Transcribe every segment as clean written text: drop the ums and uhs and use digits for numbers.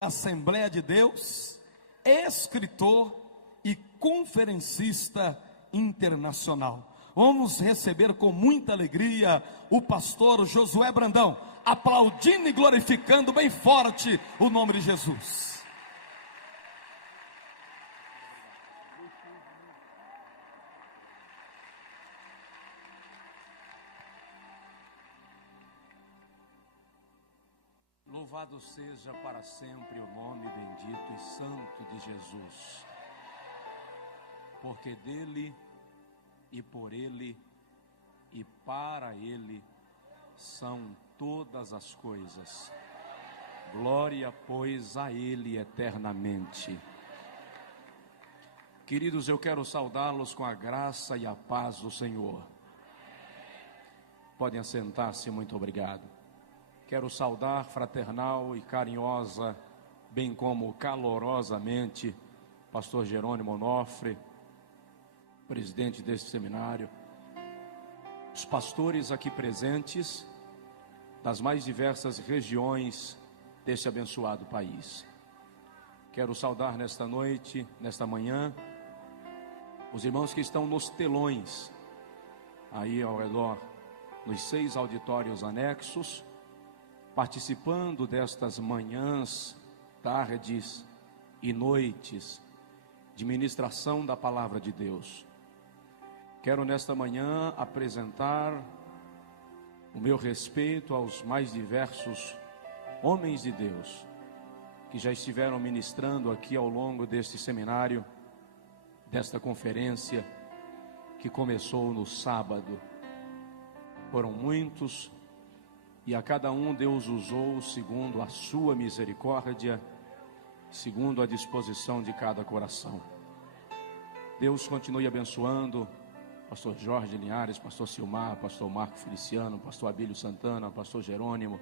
Assembleia de Deus, escritor e conferencista internacional. Vamos receber com muita alegria o pastor Josué Brandão, aplaudindo e glorificando bem forte o nome de Jesus. Louvado seja para sempre o nome bendito e santo de Jesus, porque dele e por ele e para ele são todas as coisas. Glória, pois, a ele eternamente. Queridos, eu quero saudá-los com a graça e a paz do Senhor. Podem assentar-se, muito obrigado. Quero saudar fraternal e carinhosa, bem como calorosamente, pastor Jerônimo Onofre, presidente deste seminário, os pastores aqui presentes, das mais diversas regiões deste abençoado país. Quero saudar nesta noite, nesta manhã, os irmãos que estão nos telões, aí ao redor, nos 6 auditórios anexos, participando destas manhãs, tardes e noites de ministração da palavra de Deus. Quero nesta manhã apresentar o meu respeito aos mais diversos homens de Deus que já estiveram ministrando aqui ao longo deste seminário, desta conferência que começou no sábado. Foram muitos, e a cada um Deus usou segundo a sua misericórdia, segundo a disposição de cada coração. Deus continue abençoando pastor Jorge Linhares, pastor Silmar, pastor Marco Feliciano, pastor Abílio Santana, pastor Jerônimo,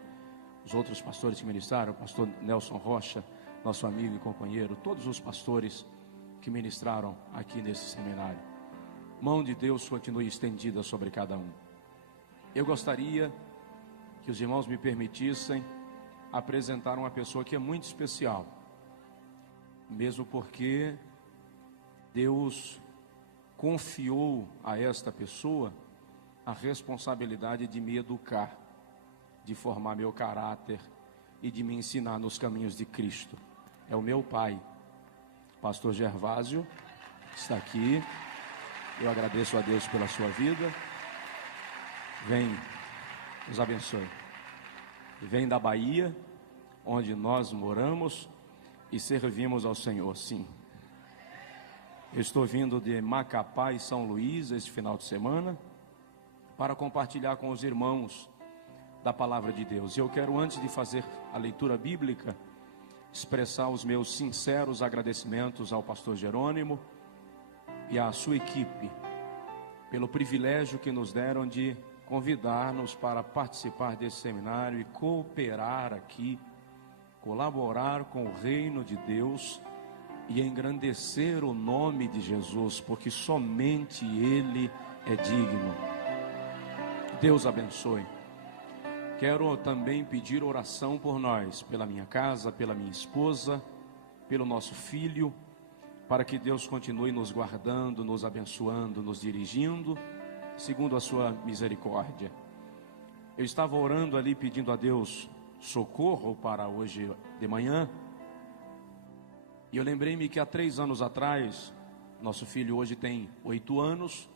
os outros pastores que ministraram, pastor Nelson Rocha, nosso amigo e companheiro, todos os pastores que ministraram aqui nesse seminário. Mão de Deus continue estendida sobre cada um. Eu gostaria que os irmãos me permitissem apresentar uma pessoa que é muito especial, mesmo porque Deus confiou a esta pessoa a responsabilidade de me educar, de formar meu caráter e de me ensinar nos caminhos de Cristo. É o meu pai, pastor Gervásio, que está aqui. Eu agradeço a Deus pela sua vida. Vem, Deus abençoe. Vem da Bahia, onde nós moramos e servimos ao Senhor, sim. Eu estou vindo de Macapá e São Luís este final de semana para compartilhar com os irmãos da palavra de Deus. E eu quero, antes de fazer a leitura bíblica, expressar os meus sinceros agradecimentos ao pastor Jerônimo e à sua equipe pelo privilégio que nos deram de convidar-nos para participar desse seminário e cooperar aqui, colaborar com o reino de Deus e engrandecer o nome de Jesus, porque somente Ele é digno. Deus abençoe. Quero também pedir oração por nós, pela minha casa, pela minha esposa, pelo nosso filho, para que Deus continue nos guardando, nos abençoando, nos dirigindo, segundo a sua misericórdia. Eu estava orando ali, pedindo a Deus socorro para hoje de manhã, e eu lembrei-me que há 3 anos atrás, nosso filho hoje tem 8 anos,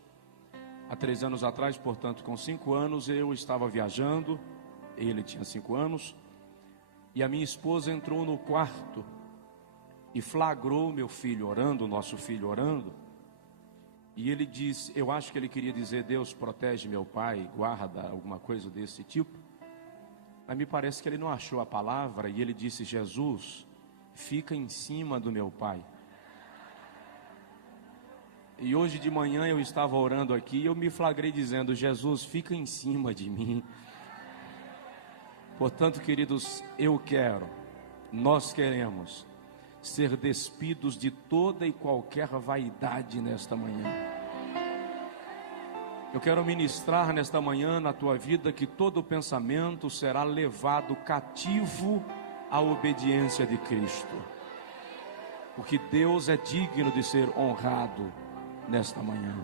há 3 anos atrás, portanto com 5 anos, eu estava viajando, ele tinha 5 anos, e a minha esposa entrou no quarto e flagrou meu filho orando, nosso filho orando, e ele disse, eu acho que ele queria dizer, Deus protege meu pai, guarda, alguma coisa desse tipo, mas me parece que ele não achou a palavra, e ele disse, Jesus, fica em cima do meu pai. E hoje de manhã eu estava orando aqui, e eu me flagrei dizendo, Jesus, fica em cima de mim. Portanto, queridos, nós queremos ser despidos de toda e qualquer vaidade nesta manhã. Eu quero ministrar nesta manhã na tua vida que todo pensamento será levado cativo a obediência de Cristo, porque Deus é digno de ser honrado nesta manhã.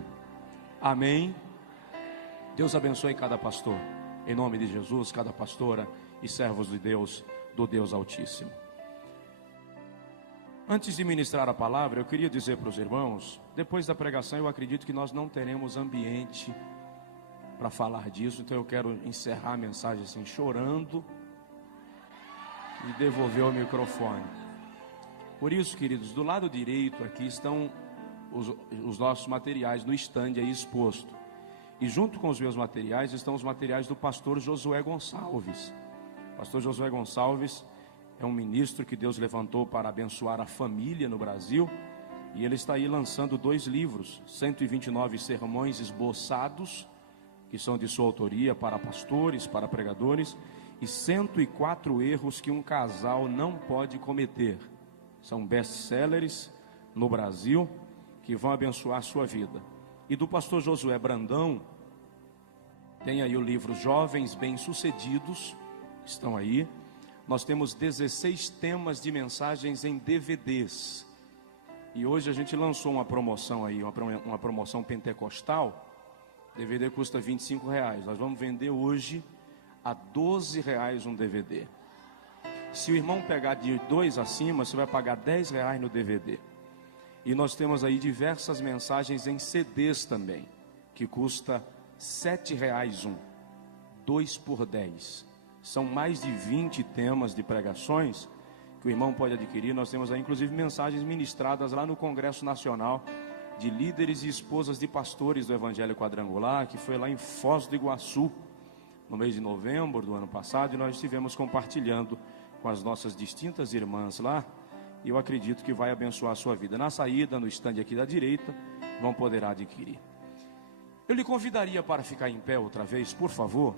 Amém. Deus abençoe cada pastor, em nome de Jesus, cada pastora e servos de Deus, do Deus Altíssimo. Antes de ministrar a palavra, eu queria dizer para os irmãos, depois da pregação eu acredito que nós não teremos ambiente para falar disso, então eu quero encerrar a mensagem assim, chorando, e devolver o microfone. Por isso, queridos, do lado direito aqui estão os nossos materiais no stand aí exposto. E junto com os meus materiais estão os materiais do pastor Josué Gonçalves. Pastor Josué Gonçalves é um ministro que Deus levantou para abençoar a família no Brasil. E ele está aí lançando 2 livros, 129 sermões esboçados, que são de sua autoria para pastores, para pregadores, e 104 erros que um casal não pode cometer. São best-sellers no Brasil, que vão abençoar a sua vida. E do pastor Josué Brandão, tem aí o livro Jovens Bem-Sucedidos, estão aí. Nós temos 16 temas de mensagens em DVDs. E hoje a gente lançou uma promoção aí, uma promoção pentecostal. DVD custa R$25. Nós vamos vender hoje a R$12 um DVD. Se o irmão pegar de 2 acima, você vai pagar R$10 no DVD. E nós temos aí diversas mensagens em CDs também, que custa R$7 um, 2 por 10. São mais de 20 temas de pregações que o irmão pode adquirir. Nós temos aí inclusive mensagens ministradas lá no Congresso Nacional de líderes e esposas de pastores do Evangelho Quadrangular, que foi lá em Foz do Iguaçu, no mês de novembro do ano passado, e nós estivemos compartilhando com as nossas distintas irmãs lá, e eu acredito que vai abençoar a sua vida. Na saída, no estande aqui da direita, vão poder adquirir. Eu lhe convidaria para ficar em pé outra vez, por favor.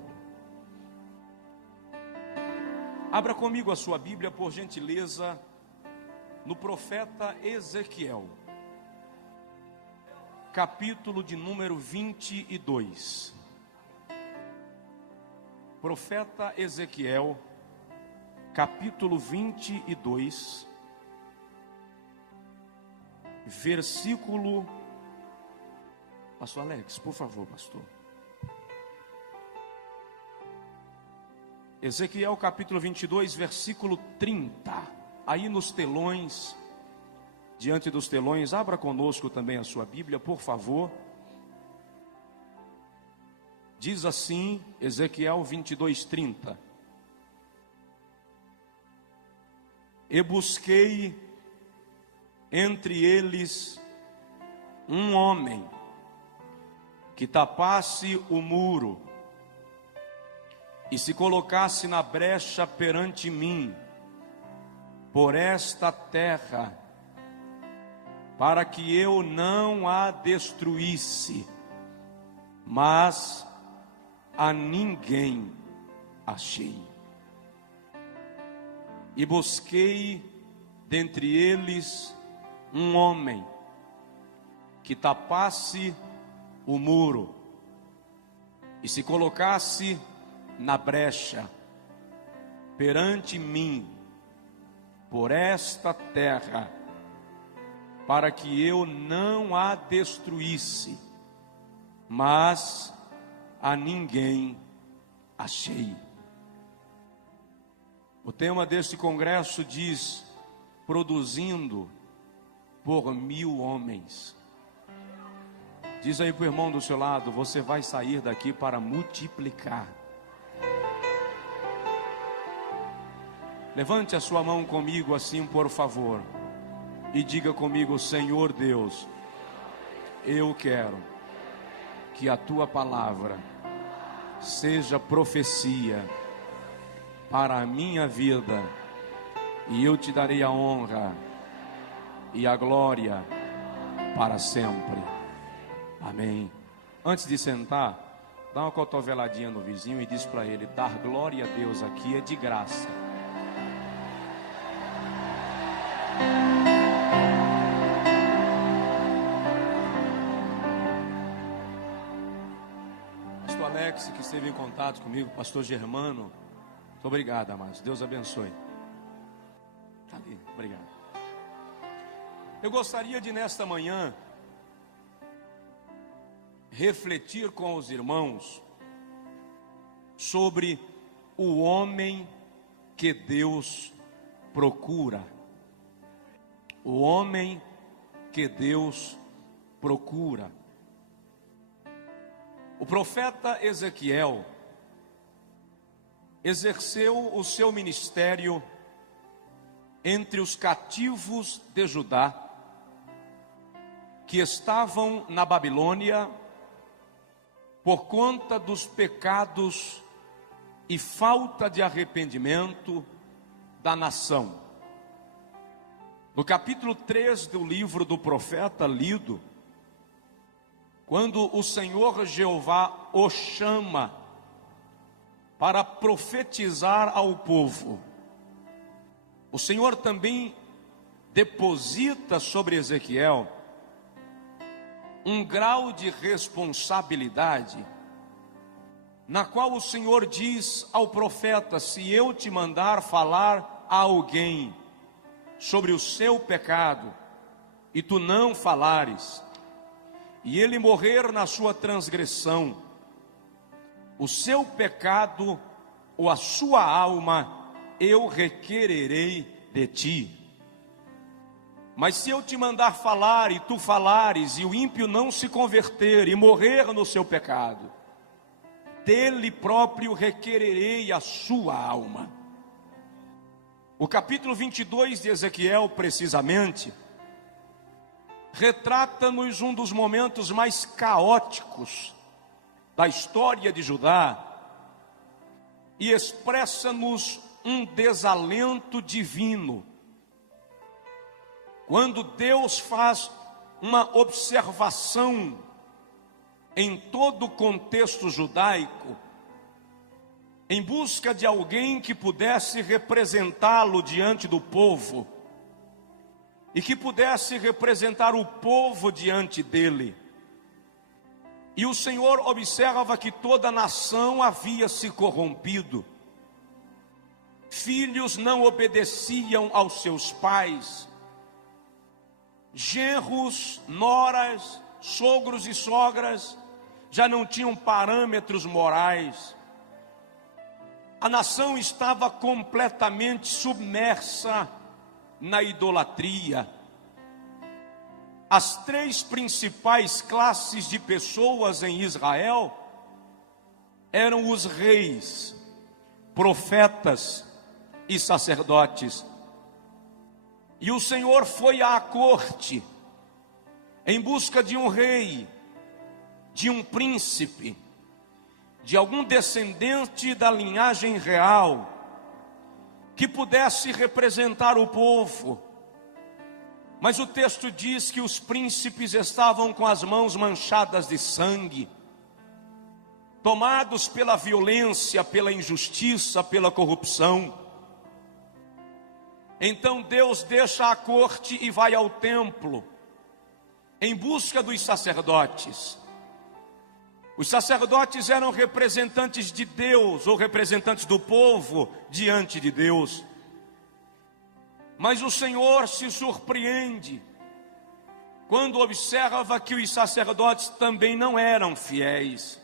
Abra comigo a sua Bíblia, por gentileza, no profeta Ezequiel, capítulo de número 22. Profeta Ezequiel, capítulo 22, versículo... Pastor Alex, por favor, pastor. Ezequiel capítulo 22, versículo 30. Aí nos telões, diante dos telões, abra conosco também a sua Bíblia, por favor. Diz assim, Ezequiel 22, 30. E busquei entre eles um homem que tapasse o muro e se colocasse na brecha perante mim, por esta terra, para que eu não a destruísse, mas a ninguém achei. E busquei dentre eles um homem que tapasse o muro e se colocasse na brecha perante mim, por esta terra, para que eu não a destruísse, mas a ninguém achei. O tema deste congresso diz: produzindo por 1000 homens. Diz aí para o irmão do seu lado: você vai sair daqui para multiplicar. Levante a sua mão comigo assim, por favor, e diga comigo: Senhor Deus, eu quero que a tua palavra seja profecia para a minha vida, e eu te darei a honra e a glória para sempre. Amém. Antes de sentar, dá uma cotoveladinha no vizinho e diz para ele: dar glória a Deus aqui é de graça. Pastor Alex, que esteve em contato comigo, pastor Germano, muito obrigado, amados. Deus abençoe. Obrigado. Eu gostaria de, nesta manhã, refletir com os irmãos sobre o homem que Deus procura. O homem que Deus procura. O profeta Ezequiel exerceu o seu ministério entre os cativos de Judá, que estavam na Babilônia por conta dos pecados e falta de arrependimento da nação. No capítulo 3 do livro do profeta lido, quando o Senhor Jeová o chama para profetizar ao povo, o Senhor também deposita sobre Ezequiel um grau de responsabilidade, na qual o Senhor diz ao profeta: se eu te mandar falar a alguém sobre o seu pecado, e tu não falares, e ele morrer na sua transgressão, o seu pecado ou a sua alma eu requererei de ti. Mas se eu te mandar falar e tu falares, e o ímpio não se converter e morrer no seu pecado, dele próprio requererei a sua alma. O capítulo 22 de Ezequiel, precisamente, retrata-nos um dos momentos mais caóticos da história de Judá e expressa-nos um desalento divino. Quando Deus faz uma observação em todo o contexto judaico, em busca de alguém que pudesse representá-lo diante do povo, e que pudesse representar o povo diante dele. E o Senhor observa que toda a nação havia se corrompido. Filhos não obedeciam aos seus pais. Genros, noras, sogros e sogras já não tinham parâmetros morais. A nação estava completamente submersa na idolatria. As três principais classes de pessoas em Israel eram os reis, profetas e sacerdotes. E o Senhor foi à corte em busca de um rei, de um príncipe, de algum descendente da linhagem real, que pudesse representar o povo. Mas o texto diz que os príncipes estavam com as mãos manchadas de sangue, tomados pela violência, pela injustiça, pela corrupção. Então Deus deixa a corte e vai ao templo, em busca dos sacerdotes. Os sacerdotes eram representantes de Deus, ou representantes do povo diante de Deus. Mas o Senhor se surpreende quando observa que os sacerdotes também não eram fiéis.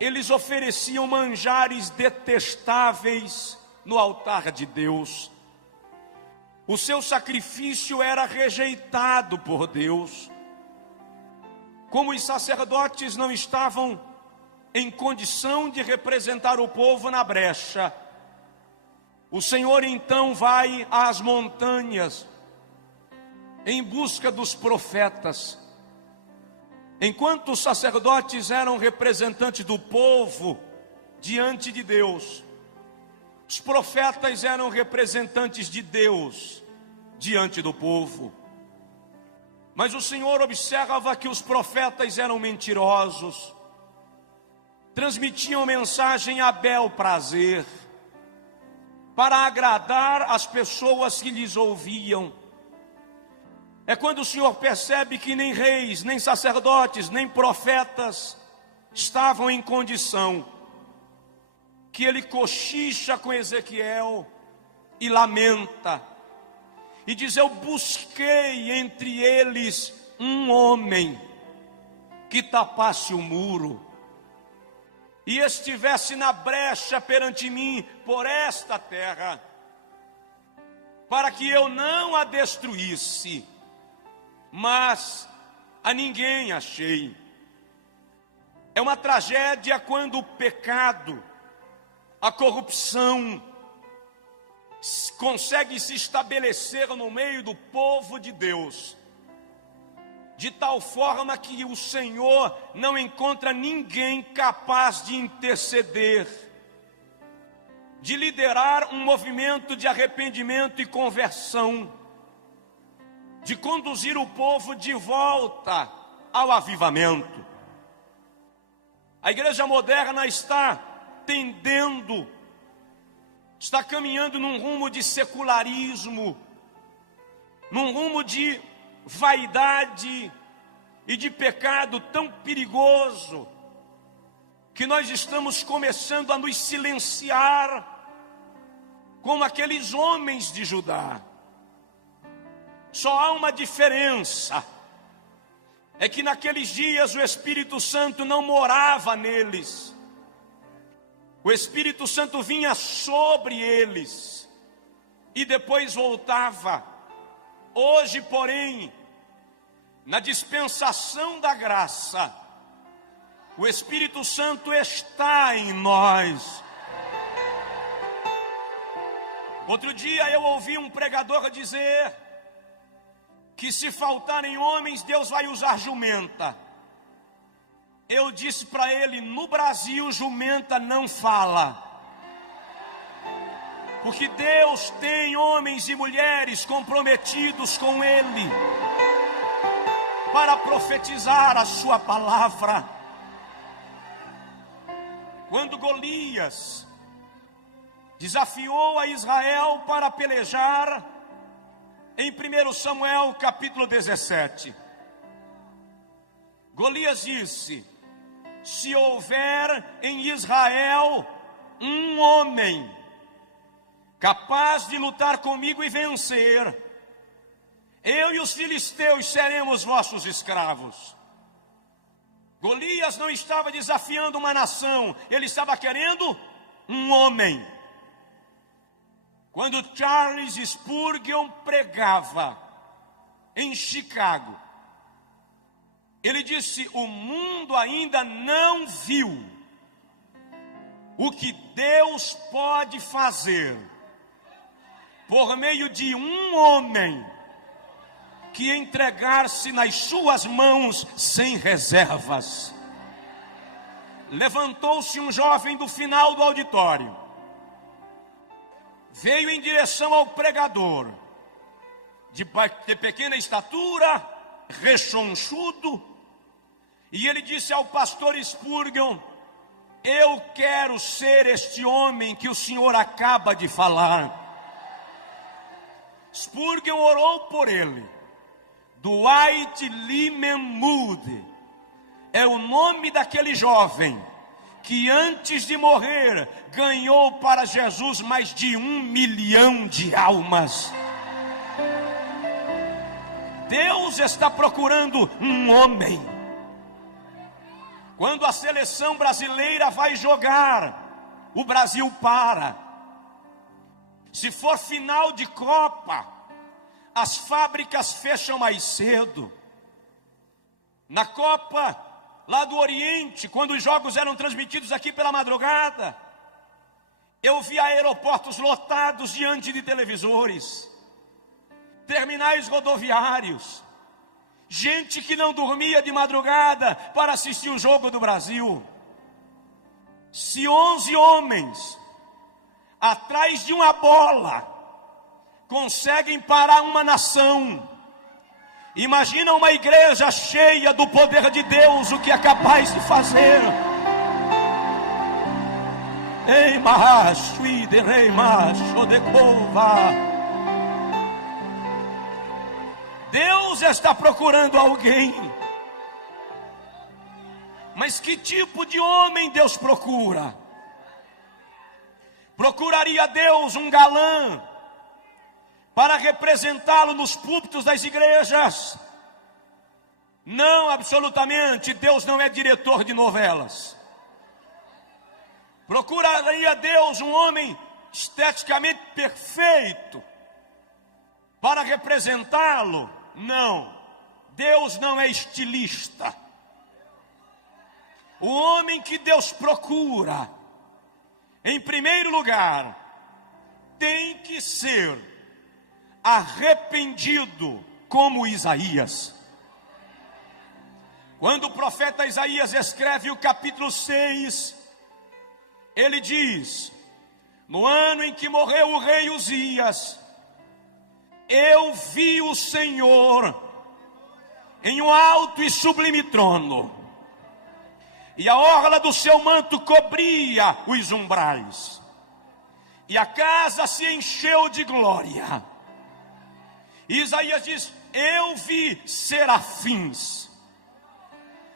Eles ofereciam manjares detestáveis no altar de Deus. O seu sacrifício era rejeitado por Deus. Como os sacerdotes não estavam em condição de representar o povo na brecha, o Senhor então vai às montanhas em busca dos profetas. Enquanto os sacerdotes eram representantes do povo diante de Deus, os profetas eram representantes de Deus diante do povo. Mas o Senhor observa que os profetas eram mentirosos, transmitiam mensagem a bel prazer, para agradar as pessoas que lhes ouviam. É quando o Senhor percebe que nem reis, nem sacerdotes, nem profetas estavam em condição, que ele cochicha com Ezequiel e lamenta e diz: eu busquei entre eles um homem que tapasse o muro e estivesse na brecha perante mim por esta terra, para que eu não a destruísse, mas a ninguém achei. É uma tragédia quando o pecado, a corrupção, consegue se estabelecer no meio do povo de Deus, de tal forma que o Senhor não encontra ninguém capaz de interceder, de liderar um movimento de arrependimento e conversão, de conduzir o povo de volta ao avivamento. A igreja moderna está tendendo, está caminhando num rumo de secularismo, num rumo de vaidade e de pecado tão perigoso, que nós estamos começando a nos silenciar como aqueles homens de Judá. Só há uma diferença, é que naqueles dias o Espírito Santo não morava neles, o Espírito Santo vinha sobre eles e depois voltava. Hoje, porém, na dispensação da graça, o Espírito Santo está em nós. Outro dia eu ouvi um pregador dizer que se faltarem homens, Deus vai usar jumenta. Eu disse para ele: no Brasil, jumenta não fala. Porque Deus tem homens e mulheres comprometidos com Ele para profetizar a sua palavra. Quando Golias desafiou a Israel para pelejar, em 1 Samuel capítulo 17, Golias disse: se houver em Israel um homem capaz de lutar comigo e vencer, eu e os filisteus seremos vossos escravos. Golias não estava desafiando uma nação, ele estava querendo um homem. Quando Charles Spurgeon pregava em Chicago, ele disse: o mundo ainda não viu o que Deus pode fazer por meio de um homem que entregar-se nas suas mãos sem reservas. Levantou-se um jovem do final do auditório, veio em direção ao pregador, de pequena estatura, rechonchudo, e ele disse ao pastor Spurgeon: eu quero ser este homem que o senhor acaba de falar. Spurgeon orou por ele. Dwight Lyman Moody é o nome daquele jovem que antes de morrer ganhou para Jesus mais de 1 milhão de almas. Deus está procurando um homem. Quando a seleção brasileira vai jogar, o Brasil para. Se for final de Copa, as fábricas fecham mais cedo. Na Copa lá do Oriente, quando os jogos eram transmitidos aqui pela madrugada, eu vi aeroportos lotados diante de televisores, terminais rodoviários, gente que não dormia de madrugada para assistir o jogo do Brasil. Se 11 homens atrás de uma bola conseguem parar uma nação, imagina uma igreja cheia do poder de Deus, o que é capaz de fazer. Ei, macho, rei macho de cova. Deus está procurando alguém. Mas que tipo de homem Deus procura? Procuraria Deus um galã para representá-lo nos púlpitos das igrejas. Não, absolutamente, Deus não é diretor de novelas. Procuraria Deus um homem esteticamente perfeito para representá-lo? Não, Deus não é estilista. O homem que Deus procura, em primeiro lugar, tem que ser arrependido, como Isaías. Quando o profeta Isaías escreve o capítulo 6, ele diz: no ano em que morreu o rei Uzias, eu vi o Senhor em um alto e sublime trono, e a orla do seu manto cobria os umbrais, e a casa se encheu de glória. E Isaías diz: eu vi serafins.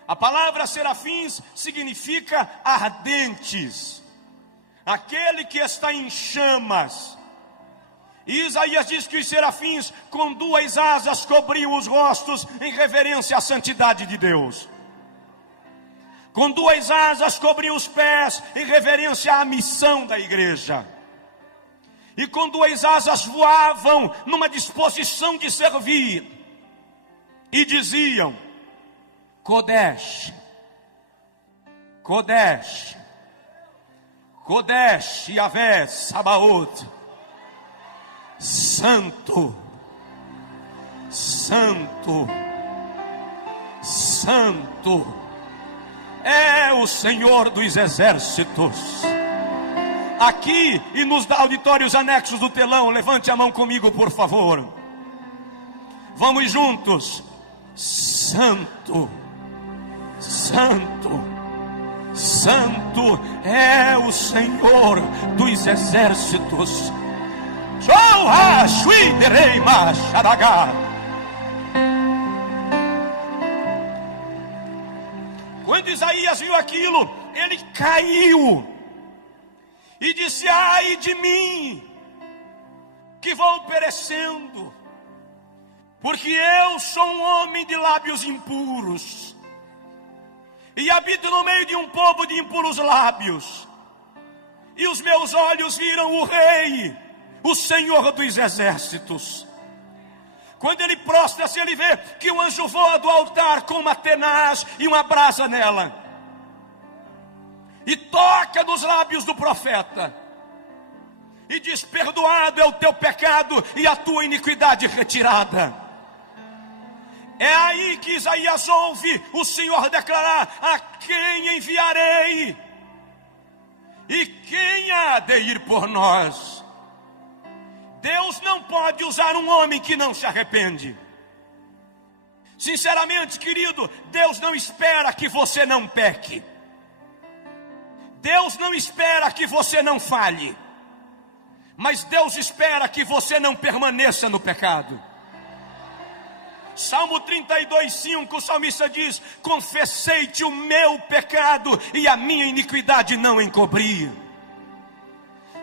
A palavra serafins significa ardentes, aquele que está em chamas. E Isaías diz que os serafins com duas asas cobriam os rostos em reverência à santidade de Deus. Com duas asas cobriam os pés em reverência à missão da igreja. E com duas asas voavam numa disposição de servir. E diziam: Kodesh, Kodesh, Kodesh Yahvé Sabaoth, Santo, Santo, Santo é o Senhor dos exércitos. Aqui e nos auditórios anexos do telão, levante a mão comigo, por favor. Vamos juntos. Santo, Santo, Santo é o Senhor dos exércitos. Quando Isaías viu aquilo, ele caiu e disse: ai de mim, que vou perecendo, porque eu sou um homem de lábios impuros, e habito no meio de um povo de impuros lábios, e os meus olhos viram o Rei, o Senhor dos exércitos. Quando ele prostra-se, ele vê que um anjo voa do altar com uma tenaz e uma brasa nela, e toca nos lábios do profeta, e diz: perdoado é o teu pecado e a tua iniquidade retirada. É aí que Isaías ouve o Senhor declarar: a quem enviarei? E quem há de ir por nós? Deus não pode usar um homem que não se arrepende. Sinceramente, querido, Deus não espera que você não peque. Deus não espera que você não falhe. Mas Deus espera que você não permaneça no pecado. Salmo 32:5, o salmista diz: confessei-te o meu pecado e a minha iniquidade não encobri.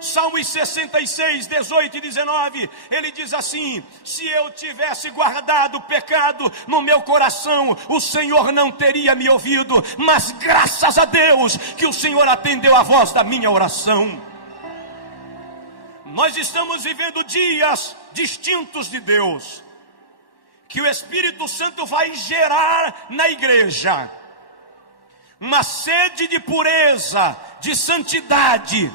Salmos 66, 18 e 19, ele diz assim: se eu tivesse guardado o pecado no meu coração, o Senhor não teria me ouvido, mas graças a Deus que o Senhor atendeu a voz da minha oração. Nós estamos vivendo dias distintos de Deus, que o Espírito Santo vai gerar na igreja uma sede de pureza, de santidade,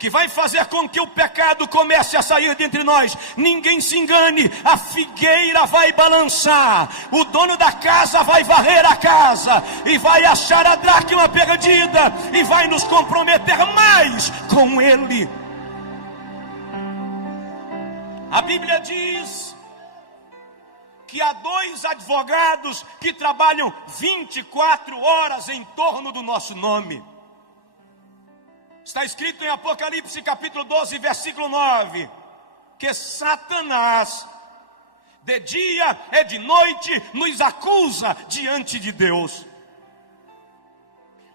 que vai fazer com que o pecado comece a sair de entre nós. Ninguém se engane, a figueira vai balançar, o dono da casa vai varrer a casa, e vai achar a dracma perdida, e vai nos comprometer mais com ele. A Bíblia diz que há dois advogados que trabalham 24 horas em torno do nosso nome. Está escrito em Apocalipse capítulo 12, versículo 9, que Satanás, de dia e de noite, nos acusa diante de Deus.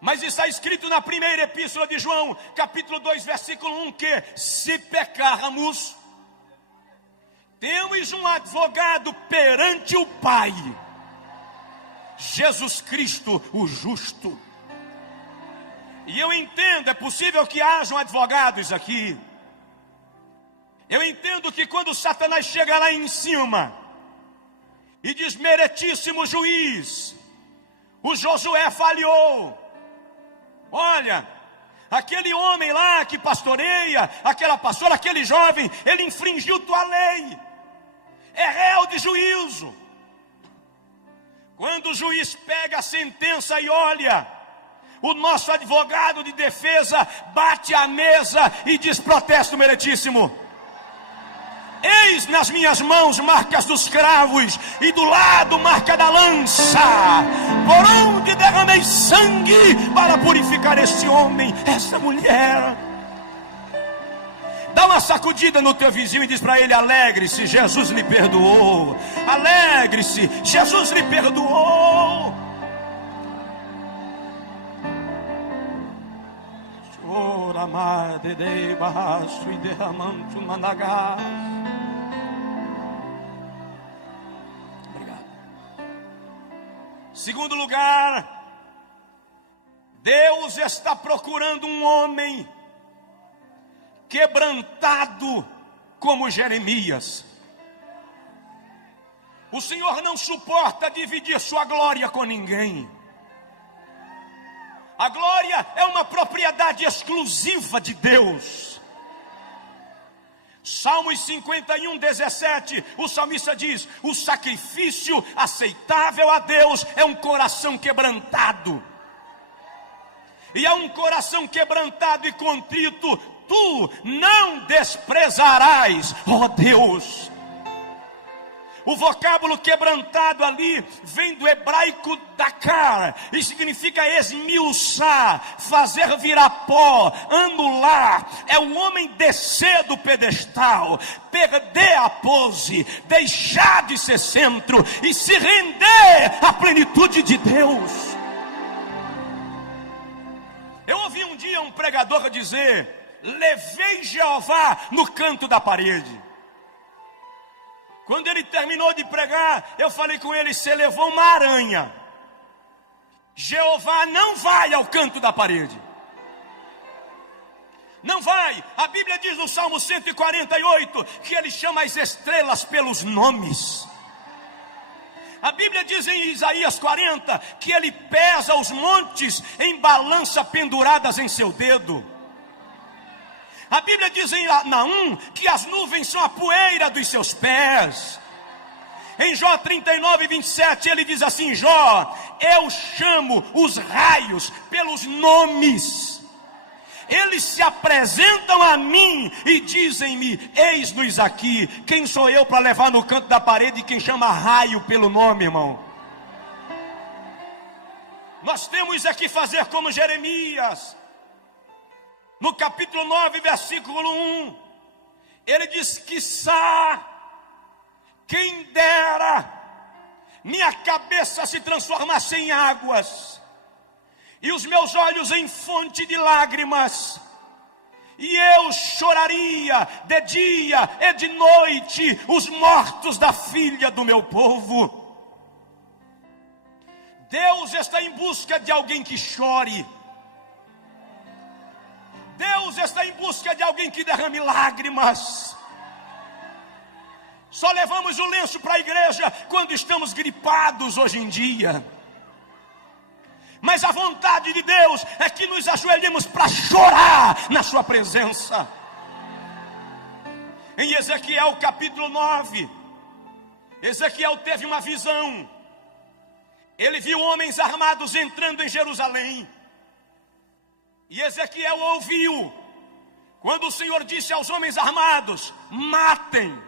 Mas está escrito na primeira epístola de João, capítulo 2, versículo 1, que se pecarmos, Temos um advogado perante o Pai, Jesus Cristo, o justo. E eu entendo, é possível que hajam advogados aqui. Eu entendo que quando Satanás chega lá em cima e diz: meritíssimo juiz, o Josué falhou. Olha, aquele homem lá que pastoreia, aquela pastora, aquele jovem, ele infringiu tua lei, é réu de juízo. Quando o juiz pega a sentença e olha, o nosso advogado de defesa bate a mesa e diz: protesto meritíssimo. Eis nas minhas mãos marcas dos cravos e do lado marca da lança, por onde derramei sangue para purificar este homem, essa mulher. Dá uma sacudida no teu vizinho e diz para ele: alegre-se, Jesus lhe perdoou. Alegre-se, Jesus lhe perdoou. Ora madre de baixo e derramando managás. Segundo lugar, Deus está procurando um homem quebrantado como Jeremias. O Senhor não suporta dividir sua glória com ninguém. A glória é uma propriedade exclusiva de Deus. Salmos 51, 17, o salmista diz: o sacrifício aceitável a Deus é um coração quebrantado. E a um coração quebrantado e contrito, tu não desprezarás, ó Deus. O vocábulo quebrantado ali vem do hebraico dakar e significa esmiuçar, fazer virar pó, anular. É o homem descer do pedestal, perder a pose, deixar de ser centro e se render à plenitude de Deus. Eu ouvi um dia um pregador dizer: levei Jeová no canto da parede. Quando ele terminou de pregar, eu falei com ele: você levou uma aranha. Jeová não vai ao canto da parede. Não vai. A Bíblia diz no Salmo 148 que ele chama as estrelas pelos nomes. A Bíblia diz em Isaías 40 que ele pesa os montes em balança penduradas em seu dedo. A Bíblia diz em Naum que as nuvens são a poeira dos seus pés. Em Jó 39, 27 ele diz assim: Jó, eu chamo os raios pelos nomes. Eles se apresentam a mim e dizem-me: eis-nos aqui. Quem sou eu para levar no canto da parede quem chama raio pelo nome, irmão? Nós temos aqui fazer como Jeremias. No capítulo 9, versículo 1, ele diz: quiçá, quem dera, minha cabeça se transformasse em águas, e os meus olhos em fonte de lágrimas, e eu choraria de dia e de noite os mortos da filha do meu povo. Deus está em busca de alguém que chore. Deus está em busca de alguém que derrame lágrimas. Só levamos o lenço para a igreja quando estamos gripados hoje em dia. Mas a vontade de Deus é que nos ajoelhemos para chorar na sua presença. Em Ezequiel capítulo 9, Ezequiel teve uma visão. Ele viu homens armados entrando em Jerusalém. E Ezequiel ouviu quando o Senhor disse aos homens armados: matem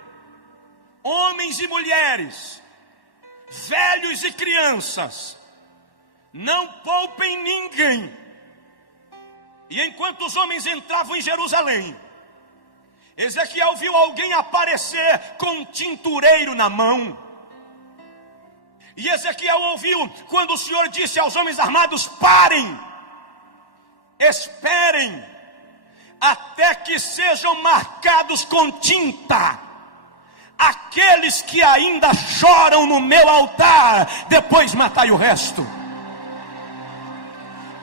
homens e mulheres, velhos e crianças, não poupem ninguém. E enquanto os homens entravam em Jerusalém, Ezequiel viu alguém aparecer com um tintureiro na mão. E Ezequiel ouviu quando o Senhor disse aos homens armados: parem, esperem até que sejam marcados com tinta aqueles que ainda choram no meu altar, depois matai o resto.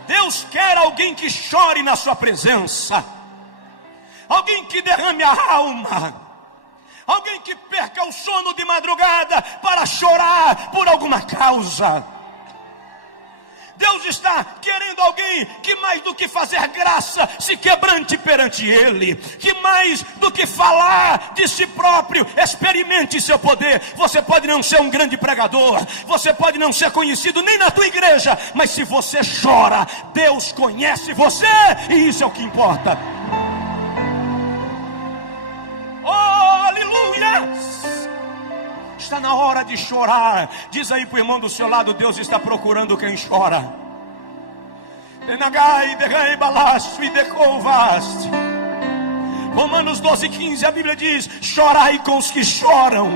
Deus quer alguém que chore na sua presença, alguém que derrame a alma, alguém que perca o sono de madrugada para chorar por alguma causa. Deus está querendo alguém que mais do que fazer graça, se quebrante perante Ele, que mais do que falar de si próprio, experimente seu poder. Você pode não ser um grande pregador, você pode não ser conhecido nem na tua igreja, mas se você chora, Deus conhece você, e isso é o que importa. Oh, aleluia! Está na hora de chorar. Diz aí para o irmão do seu lado: Deus está procurando quem chora. Romanos 12:15, a Bíblia diz: chorai com os que choram.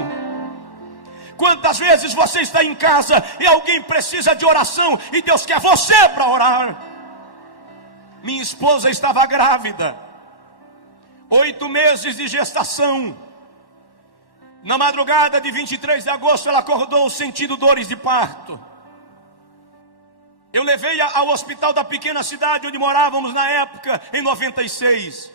Quantas vezes você está em casa e alguém precisa de oração e Deus quer você para orar? Minha esposa estava grávida, 8 meses de gestação. Na madrugada de 23 de agosto, ela acordou sentindo dores de parto. Eu levei-a ao hospital da pequena cidade onde morávamos na época, em 96.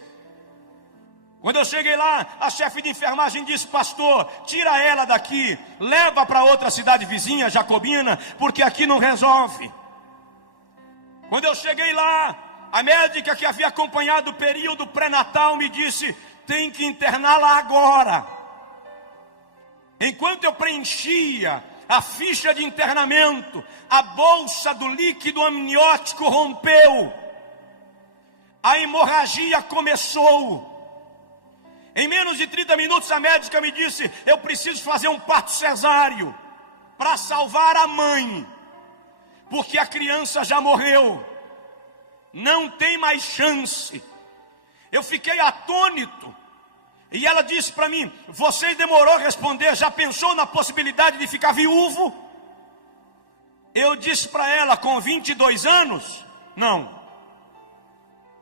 Quando eu cheguei lá, a chefe de enfermagem disse: pastor, tira ela daqui, leva para outra cidade vizinha, Jacobina, porque aqui não resolve. Quando eu cheguei lá, a médica que havia acompanhado o período pré-natal me disse: tem que interná-la agora. Enquanto eu preenchia a ficha de internamento, a bolsa do líquido amniótico rompeu. A hemorragia começou. Em menos de 30 minutos a médica me disse: eu preciso fazer um parto cesáreo para salvar a mãe, porque a criança já morreu. Não tem mais chance. Eu fiquei atônito. E ela disse para mim: você demorou a responder, já pensou na possibilidade de ficar viúvo? Eu disse para ela: com 22 anos, não.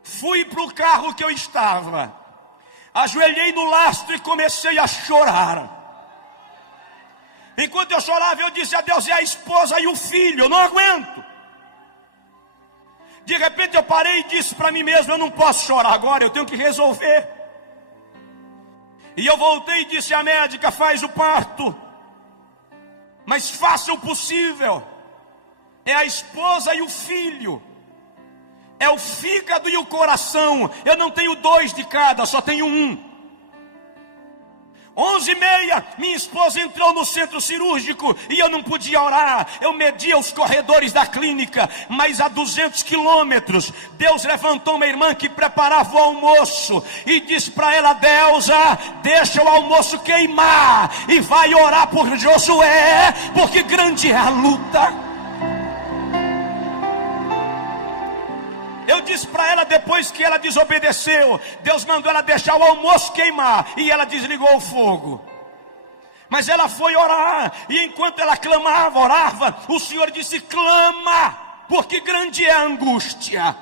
Fui para o carro que eu estava, ajoelhei no lastro e comecei a chorar. Enquanto eu chorava, eu disse a Deus: é a esposa e o filho, eu não aguento. De repente eu parei e disse para mim mesmo: eu não posso chorar agora, eu tenho que resolver. E eu voltei e disse à médica: faz o parto, mas faça o possível. É a esposa e o filho, é o fígado e o coração. Eu não tenho 2 de cada, só tenho um. 11h30, minha esposa entrou no centro cirúrgico e eu não podia orar. Eu media os corredores da clínica, mas a 200 quilômetros, Deus levantou uma irmã que preparava o almoço e disse para ela: Deusa, deixa o almoço queimar e vai orar por Josué, porque grande é a luta. Eu disse para ela, depois que ela desobedeceu, Deus mandou ela deixar o almoço queimar, e ela desligou o fogo. Mas ela foi orar, e enquanto ela clamava, orava, o Senhor disse: clama, porque grande é a angústia.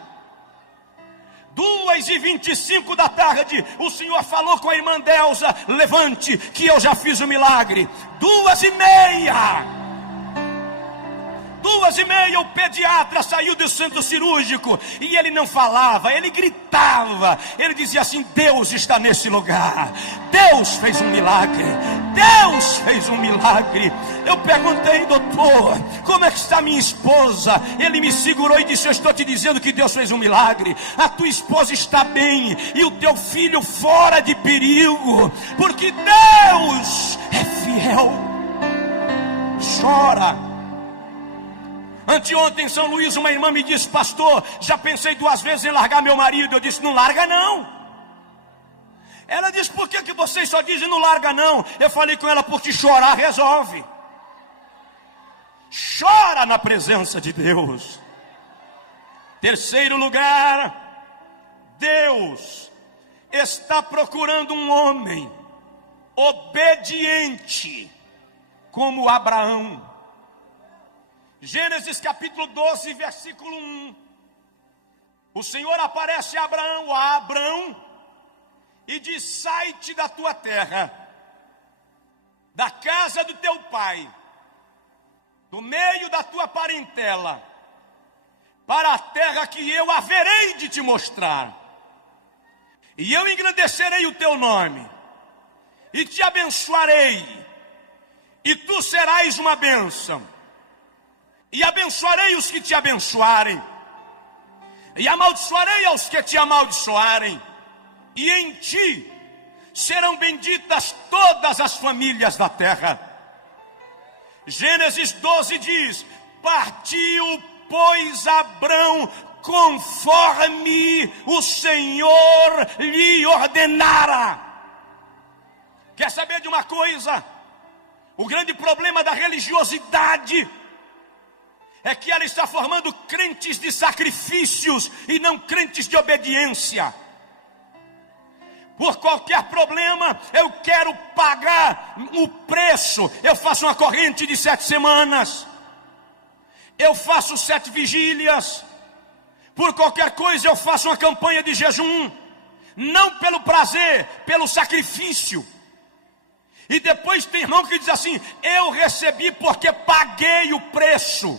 2h25 da tarde, o Senhor falou com a irmã Deusa: levante, que eu já fiz o milagre. 2h30, 2h30, o pediatra saiu do centro cirúrgico e ele não falava, ele gritava, ele dizia assim: Deus está nesse lugar, Deus fez um milagre, Deus fez um milagre. Eu perguntei: doutor, como é que está minha esposa? Ele me segurou e disse: eu estou te dizendo que Deus fez um milagre, a tua esposa está bem e o teu filho fora de perigo, porque Deus é fiel. Chora. Anteontem em São Luís, uma irmã me disse: pastor, já pensei 2 vezes em largar meu marido. Eu disse: não larga não. Ela disse: por que vocês só dizem não larga não? Eu falei com ela: porque chorar resolve. Chora na presença de Deus. Terceiro lugar, Deus está procurando um homem obediente como Abraão. Gênesis capítulo 12, versículo 1. O Senhor aparece a Abraão, e diz: sai-te da tua terra, da casa do teu pai, do meio da tua parentela, para a terra que eu haverei de te mostrar. E eu engrandecerei o teu nome, e te abençoarei, e tu serás uma bênção. E abençoarei os que te abençoarem, e amaldiçoarei aos que te amaldiçoarem. E em ti serão benditas todas as famílias da terra. Gênesis 12 diz: partiu, pois, Abrão conforme o Senhor lhe ordenara. Quer saber de uma coisa? O grande problema da religiosidade é que ela está formando crentes de sacrifícios e não crentes de obediência. Por qualquer problema, eu quero pagar o preço. Eu faço uma corrente de 7 semanas. Eu faço 7 vigílias. Por qualquer coisa, eu faço uma campanha de jejum. Não pelo prazer, pelo sacrifício. E depois tem irmão que diz assim: eu recebi porque paguei o preço.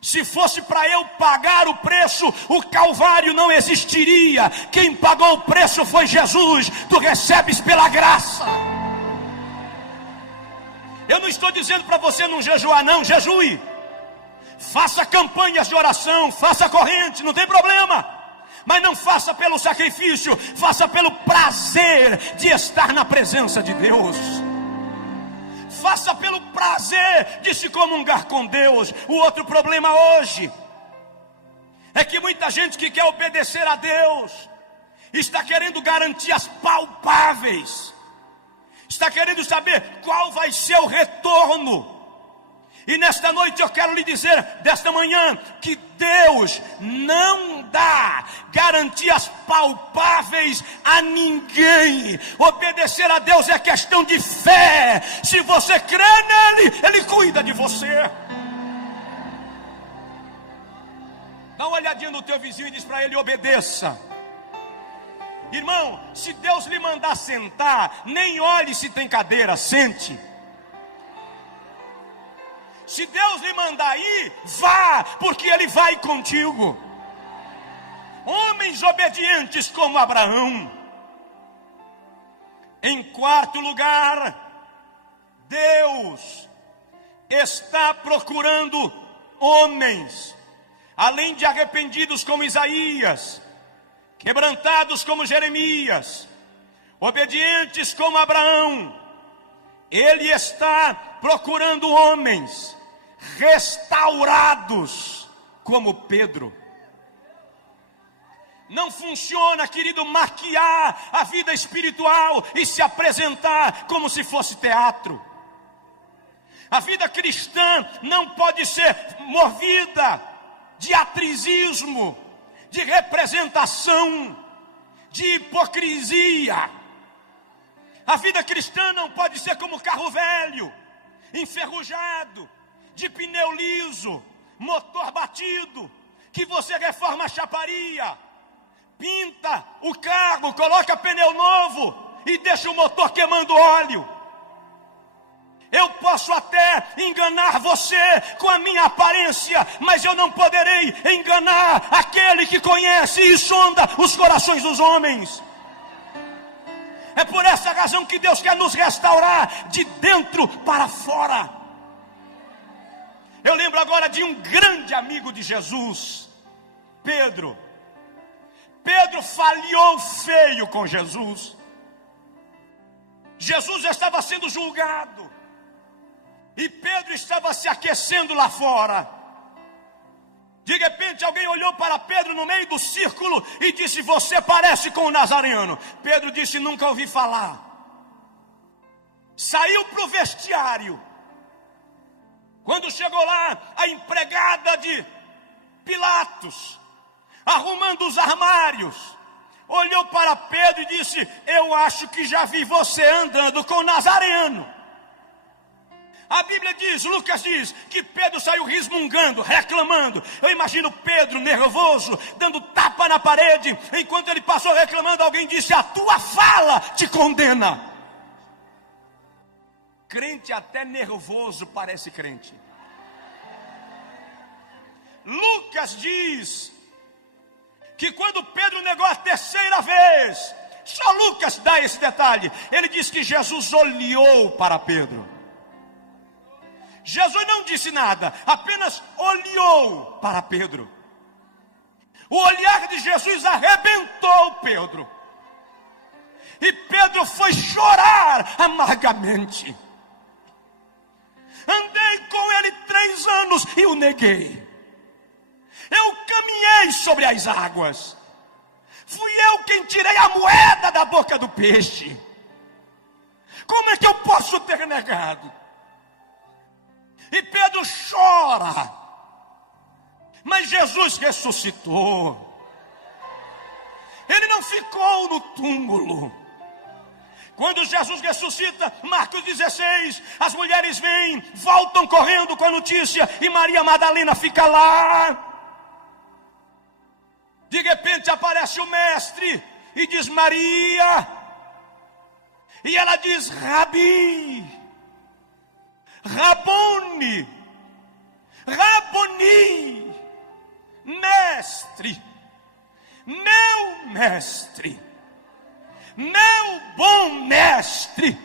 Se fosse para eu pagar o preço, o Calvário não existiria. Quem pagou o preço foi Jesus. Tu recebes pela graça. Eu não estou dizendo para você não jejuar, não. Jejue. Faça campanhas de oração, faça corrente, não tem problema. Mas não faça pelo sacrifício, faça pelo prazer de estar na presença de Deus. Faça pelo prazer de se comungar com Deus. O outro problema hoje é que muita gente que quer obedecer a Deus está querendo garantias palpáveis, está querendo saber qual vai ser o retorno. E nesta noite eu quero lhe dizer, desta manhã, que Deus não dá garantias palpáveis a ninguém. Obedecer a Deus é questão de fé. Se você crê nele, ele cuida de você. Dá uma olhadinha no teu vizinho e diz para ele: obedeça. Irmão, se Deus lhe mandar sentar, nem olhe se tem cadeira, sente. Se Deus lhe mandar ir, vá, porque Ele vai contigo. Homens obedientes como Abraão. Em quarto lugar, Deus está procurando homens, além de arrependidos como Isaías, quebrantados como Jeremias, obedientes como Abraão. Ele está procurando homens restaurados como Pedro. Não funciona, querido, maquiar a vida espiritual e se apresentar como se fosse teatro. A vida cristã não pode ser movida de atrizismo, de representação, de hipocrisia. A vida cristã não pode ser como carro velho, enferrujado, de pneu liso, motor batido, que você reforma a chaparia, pinta o carro, coloca pneu novo e deixa o motor queimando óleo. Eu posso até enganar você com a minha aparência, mas eu não poderei enganar aquele que conhece e sonda os corações dos homens. É por essa razão que Deus quer nos restaurar de dentro para fora. Eu lembro agora de um grande amigo de Jesus, Pedro. Pedro falhou feio com Jesus. Jesus estava sendo julgado e Pedro estava se aquecendo lá fora. De repente alguém olhou para Pedro no meio do círculo e disse: você parece com o Nazareno. Pedro disse: nunca ouvi falar. Saiu para o vestiário. Quando chegou lá, a empregada de Pilatos, arrumando os armários, olhou para Pedro e disse: eu acho que já vi você andando com o Nazareno. A Bíblia diz, Lucas diz, que Pedro saiu resmungando, reclamando. Eu imagino Pedro nervoso, dando tapa na parede. Enquanto ele passou reclamando, alguém disse: a tua fala te condena. Crente até nervoso parece crente. Lucas diz que quando Pedro negou a terceira vez, só Lucas dá esse detalhe, ele diz que Jesus olhou para Pedro. Jesus não disse nada, apenas olhou para Pedro. O olhar de Jesus arrebentou Pedro. E Pedro foi chorar amargamente. Andei com ele 3 anos e o neguei. Eu caminhei sobre as águas. Fui eu quem tirei a moeda da boca do peixe. Como é que eu posso ter negado? E Pedro chora. Mas Jesus ressuscitou. Ele não ficou no túmulo. Quando Jesus ressuscita, Marcos 16, as mulheres vêm, voltam correndo com a notícia, e Maria Madalena fica lá. De repente aparece o mestre e diz Maria, e ela diz Rabi, Rabone, Raboni, mestre, meu mestre, meu bom mestre.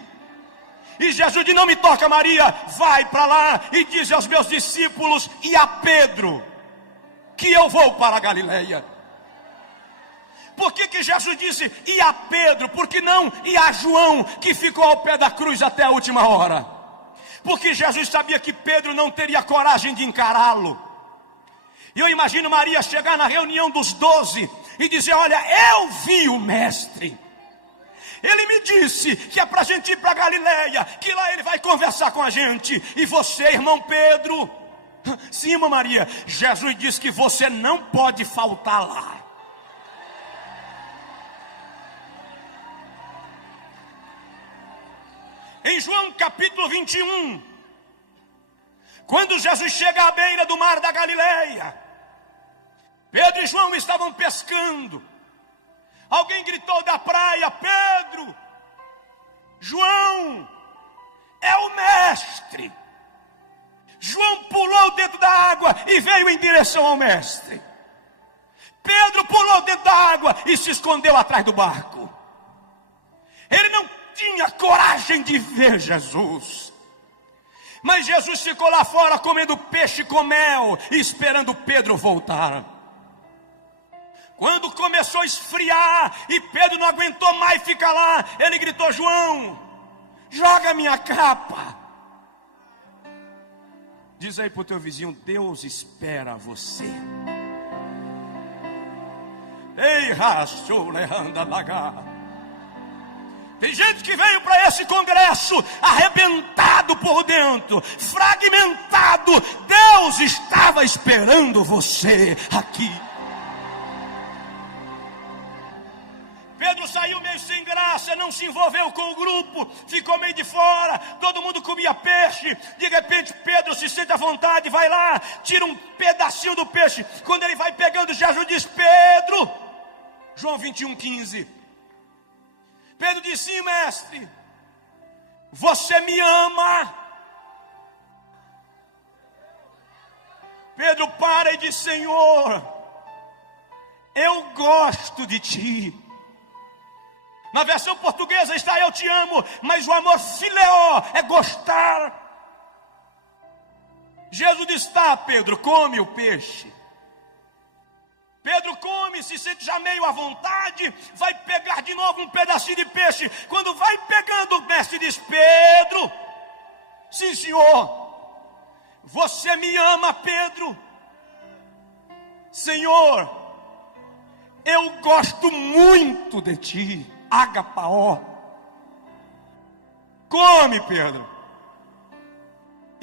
E Jesus diz, não me toca Maria, vai para lá e diz aos meus discípulos e a Pedro que eu vou para a Galileia. Por que Jesus disse e a Pedro? Por que não e a João, que ficou ao pé da cruz até a última hora? Porque Jesus sabia que Pedro não teria coragem de encará-lo. E eu imagino Maria chegar na reunião dos 12 e dizer, olha, eu vi o mestre. Ele me disse que é para a gente ir para Galileia, que lá ele vai conversar com a gente. E você, irmão Pedro? Sim, irmã Maria, Jesus disse que você não pode faltar lá. Em João capítulo 21, quando Jesus chega à beira do mar da Galileia, Pedro e João estavam pescando. Alguém gritou da praia, Pedro, João, é o mestre. João pulou dentro da água e veio em direção ao mestre. Pedro pulou dentro da água e se escondeu atrás do barco. Ele não tinha coragem de ver Jesus. Mas Jesus ficou lá fora comendo peixe com mel e esperando Pedro voltar. Quando começou a esfriar e Pedro não aguentou mais ficar lá, ele gritou, João, joga minha capa. Diz aí pro teu vizinho, Deus espera você. Ei, rachou, anda lagar. Tem gente que veio para esse congresso arrebentado por dentro, fragmentado. Deus estava esperando você aqui. Pedro saiu meio sem graça, não se envolveu com o grupo, ficou meio de fora, todo mundo comia peixe. De repente Pedro se sente à vontade, vai lá, tira um pedacinho do peixe. Quando ele vai pegando, Jesus diz, Pedro, João 21:15. Pedro disse, sim, mestre, você me ama? Pedro para e diz, Senhor, eu gosto de ti. Na versão portuguesa está eu te amo, mas o amor fileó é gostar. Jesus diz, tá, Pedro, come o peixe. Pedro come, se sente já meio à vontade, vai pegar de novo um pedacinho de peixe. Quando vai pegando, o mestre diz, Pedro, sim senhor, você me ama, Pedro? Senhor, eu gosto muito de ti, agapaó. Come, Pedro.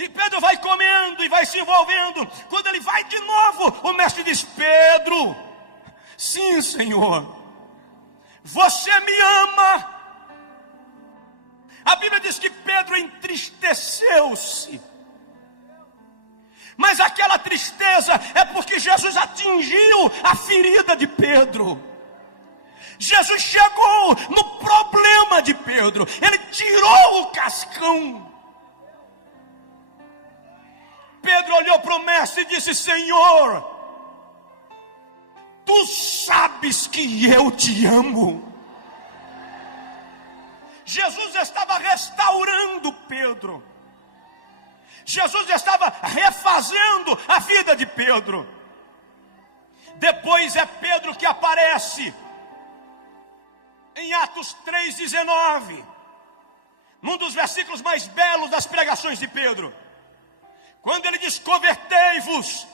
E Pedro vai comendo e vai se envolvendo. Quando ele vai de novo, o mestre diz, Pedro, sim, Senhor, você me ama? A Bíblia diz que Pedro entristeceu-se. Mas aquela tristeza é porque Jesus atingiu a ferida de Pedro. Jesus chegou no problema de Pedro. Ele tirou o cascão. Pedro olhou para o mestre e disse: Senhor, tu sabes que eu te amo. Jesus estava restaurando Pedro. Jesus estava refazendo a vida de Pedro. Depois é Pedro que aparece em Atos 3,19, num dos versículos mais belos das pregações de Pedro, quando ele diz: convertei-vos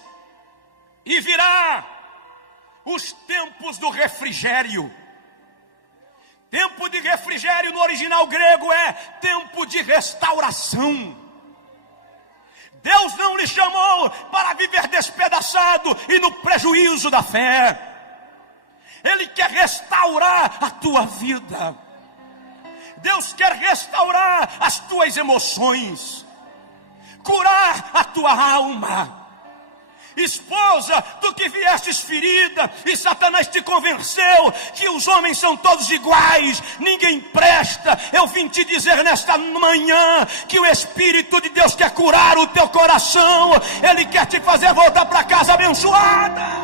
e virá os tempos do refrigério. Tempo de refrigério no original grego é tempo de restauração. Deus não lhe chamou para viver despedaçado e no prejuízo da fé. Ele quer restaurar a tua vida. Deus quer restaurar as tuas emoções, curar a tua alma. Esposa, tu que viestes ferida e Satanás te convenceu que os homens são todos iguais, ninguém presta, eu vim te dizer nesta manhã que o Espírito de Deus quer curar o teu coração. Ele quer te fazer voltar para casa abençoada.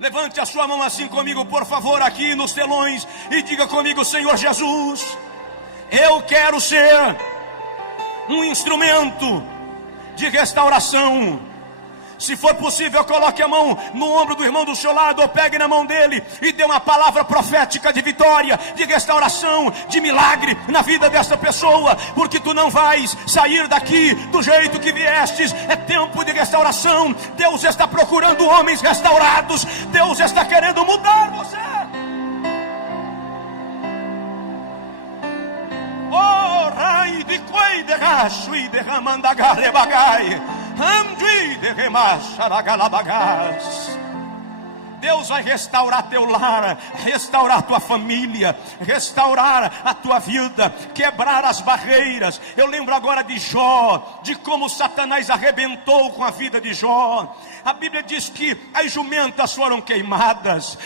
Levante a sua mão assim comigo, por favor, aqui nos telões, e diga comigo: Senhor Jesus, eu quero ser um instrumento de restauração. Se for possível, coloque a mão no ombro do irmão do seu lado, ou pegue na mão dele e dê uma palavra profética de vitória, de restauração, de milagre na vida desta pessoa, porque tu não vais sair daqui do jeito que viestes. É tempo de restauração. Deus está procurando homens restaurados. Deus está querendo mudar você. Oh, rai de coi de racho e de ramandagare bagai, andui de remacharagalabagás. Deus vai restaurar teu lar, restaurar tua família, restaurar a tua vida, quebrar as barreiras. Eu lembro agora de Jó, de como Satanás arrebentou com a vida de Jó. A Bíblia diz que as jumentas foram queimadas,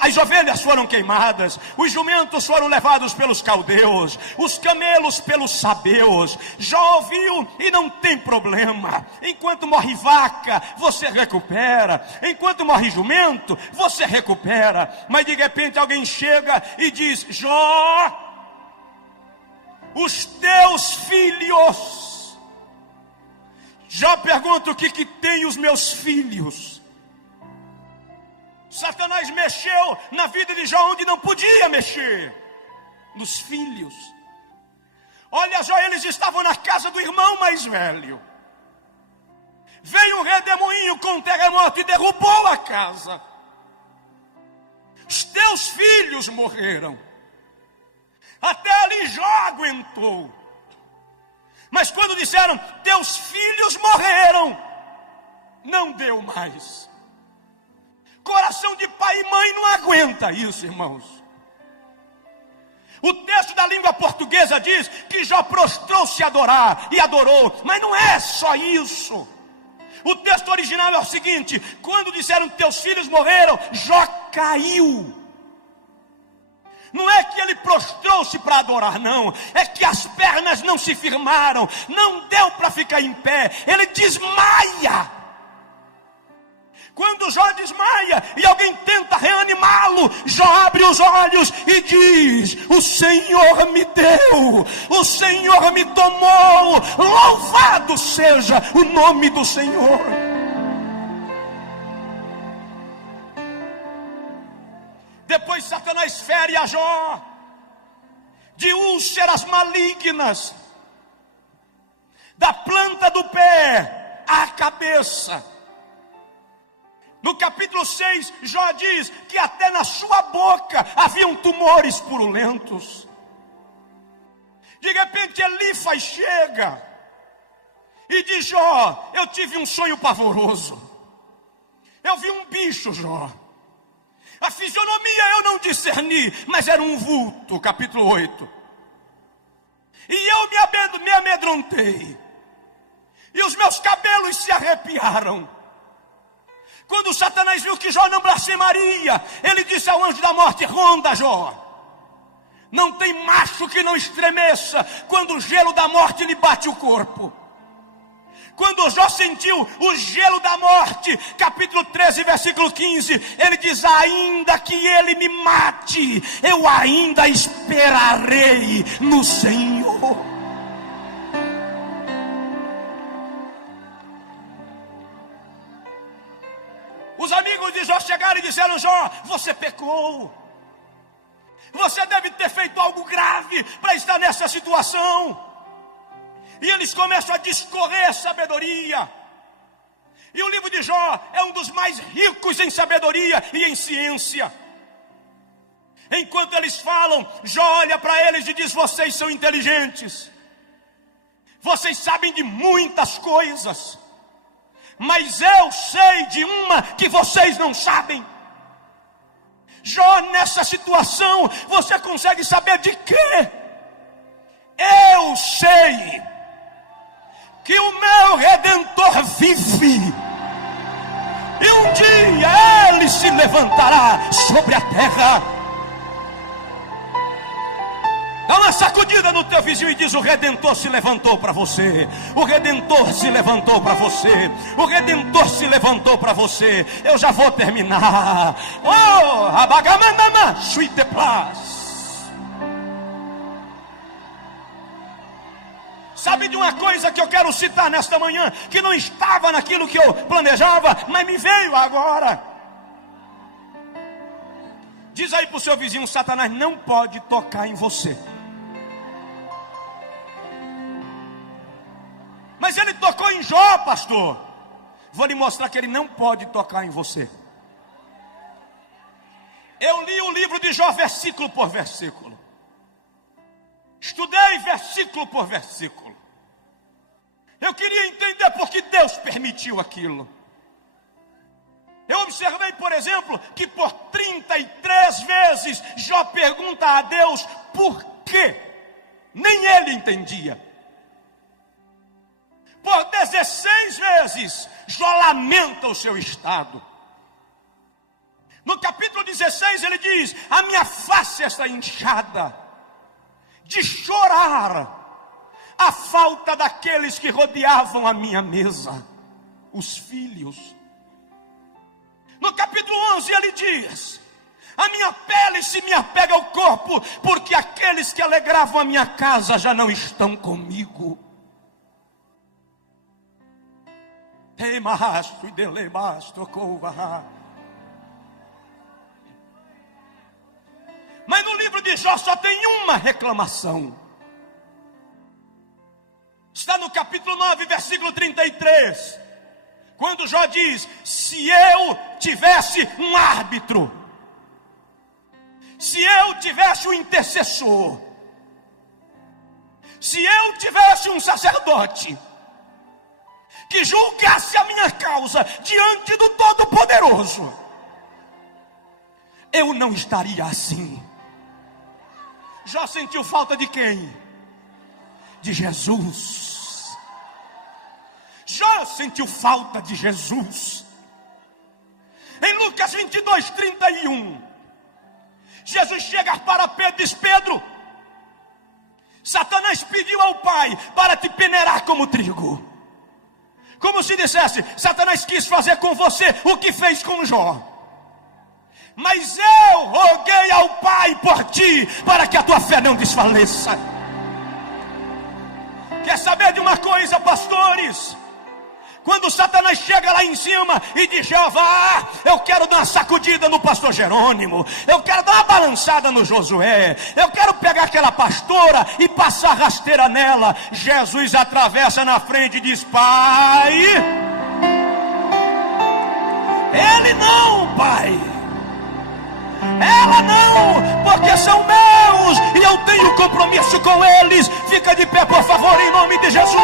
as ovelhas foram queimadas, os jumentos foram levados pelos caldeus, os camelos pelos sabeus. Jó ouviu e não tem problema. Enquanto morre vaca, você recupera. Enquanto morre jumento, você recupera. Mas de repente alguém chega e diz: Jó, os teus filhos. Jó pergunta: o que tem os meus filhos? Satanás mexeu na vida de Jó onde não podia mexer, nos filhos. Olha, Jó, eles estavam na casa do irmão mais velho. Veio um redemoinho com um terremoto e derrubou a casa. Os teus filhos morreram. Até ali Jó aguentou. Mas quando disseram: teus filhos morreram, não deu mais. Coração de pai e mãe não aguenta isso, irmãos. O texto da língua portuguesa diz que Jó prostrou-se a adorar, e adorou. Mas não é só isso. O texto original é o seguinte: quando disseram teus filhos morreram, Jó caiu. Não é que ele prostrou-se para adorar, não. É que as pernas não se firmaram, não deu para ficar em pé. Ele desmaia. Quando Jó desmaia e alguém tenta reanimá-lo, Jó abre os olhos e diz: o Senhor me deu, o Senhor me tomou, louvado seja o nome do Senhor. Depois Satanás fere a Jó de úlceras malignas, da planta do pé à cabeça. No capítulo 6, Jó diz que até na sua boca haviam tumores purulentos. De repente Elifas chega e diz: Jó, eu tive um sonho pavoroso. Eu vi um bicho, Jó. A fisionomia eu não discerni, mas era um vulto. Capítulo 8. E eu me amedrontei, e os meus cabelos se arrepiaram. Quando Satanás viu que Jó não blasfemaria, ele disse ao anjo da morte: ronda, Jó, Não tem macho que não estremeça quando o gelo da morte lhe bate o corpo. Quando Jó sentiu o gelo da morte, capítulo 13, versículo 15, ele diz: ainda que ele me mate, eu ainda esperarei no Senhor. Os amigos de Jó chegaram e disseram: Jó, você pecou. Você deve ter feito algo grave para estar nessa situação. E eles começam a discorrer sabedoria. E o livro de Jó é um dos mais ricos em sabedoria e em ciência. Enquanto eles falam, Jó olha para eles e diz: vocês são inteligentes. Vocês sabem de muitas coisas. Mas eu sei de uma que vocês não sabem. Jó, nessa situação, você consegue saber de quê? Eu sei que o meu Redentor vive, e um dia ele se levantará sobre a terra. Dá uma sacudida no teu vizinho e diz: o Redentor se levantou para você. O Redentor se levantou para você. O Redentor se levantou para você. Eu já vou terminar. Oh, abagamandama, suiteplas. Sabe de uma coisa que eu quero citar nesta manhã, que não estava naquilo que eu planejava, mas me veio agora. Diz aí para o seu vizinho: Satanás não pode tocar em você. Mas ele tocou em Jó, pastor. Vou lhe mostrar que ele não pode tocar em você. Eu li o livro de Jó versículo por versículo. Estudei versículo por versículo. Eu queria entender por que Deus permitiu aquilo. Eu observei, por exemplo, que por 33 vezes Jó pergunta a Deus por quê. Nem ele entendia. Por 16 vezes Jó lamenta o seu estado. No capítulo 16 ele diz: a minha face está inchada de chorar a falta daqueles que rodeavam a minha mesa, os filhos. No capítulo 11 ele diz: a minha pele se me apega ao corpo, porque aqueles que alegravam a minha casa já não estão comigo. Mas no livro de Jó só tem uma reclamação. Está no capítulo 9, versículo 33. Quando Jó diz: se eu tivesse um árbitro, se eu tivesse um intercessor, se eu tivesse um sacerdote que julgasse a minha causa diante do Todo-Poderoso, eu não estaria assim. Jó sentiu falta de quem? De Jesus. Jó sentiu falta de Jesus. Em Lucas 22, 31, Jesus chega para Pedro e diz: Pedro, Satanás pediu ao Pai para te peneirar como trigo. Como se dissesse: Satanás quis fazer com você o que fez com Jó. Mas eu roguei ao Pai por ti, para que a tua fé não desfaleça. Quer saber de uma coisa, pastores? Quando Satanás chega lá em cima e diz: Jeová, eu quero dar uma sacudida no pastor Jerônimo, eu quero dar uma balançada no Josué, eu quero pegar aquela pastora e passar rasteira nela, Jesus atravessa na frente e diz: Pai, ele não, Pai, ela não, porque são meus e eu tenho compromisso com eles. Fica de pé, por favor, em nome de Jesus.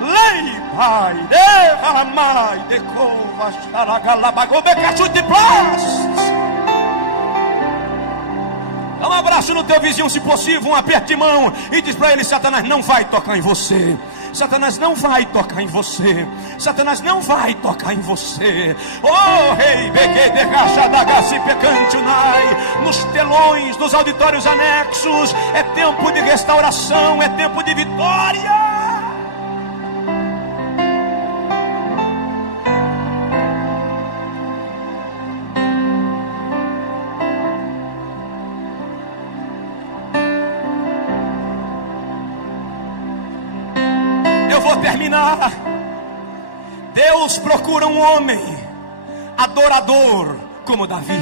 Lei, Pai, deva amai, decova, xaragalabagobe, cachute plas. abraço no teu vizinho, se possível, um aperto de mão, e diz para ele: Satanás não vai tocar em você. Satanás não vai tocar em você. Satanás não vai tocar em você. Oh, rei, beguei de racha da gaci pecante unai. Nos telões, nos auditórios anexos, é tempo de restauração, é tempo de vitória. Terminar. Deus procura um homem adorador como Davi.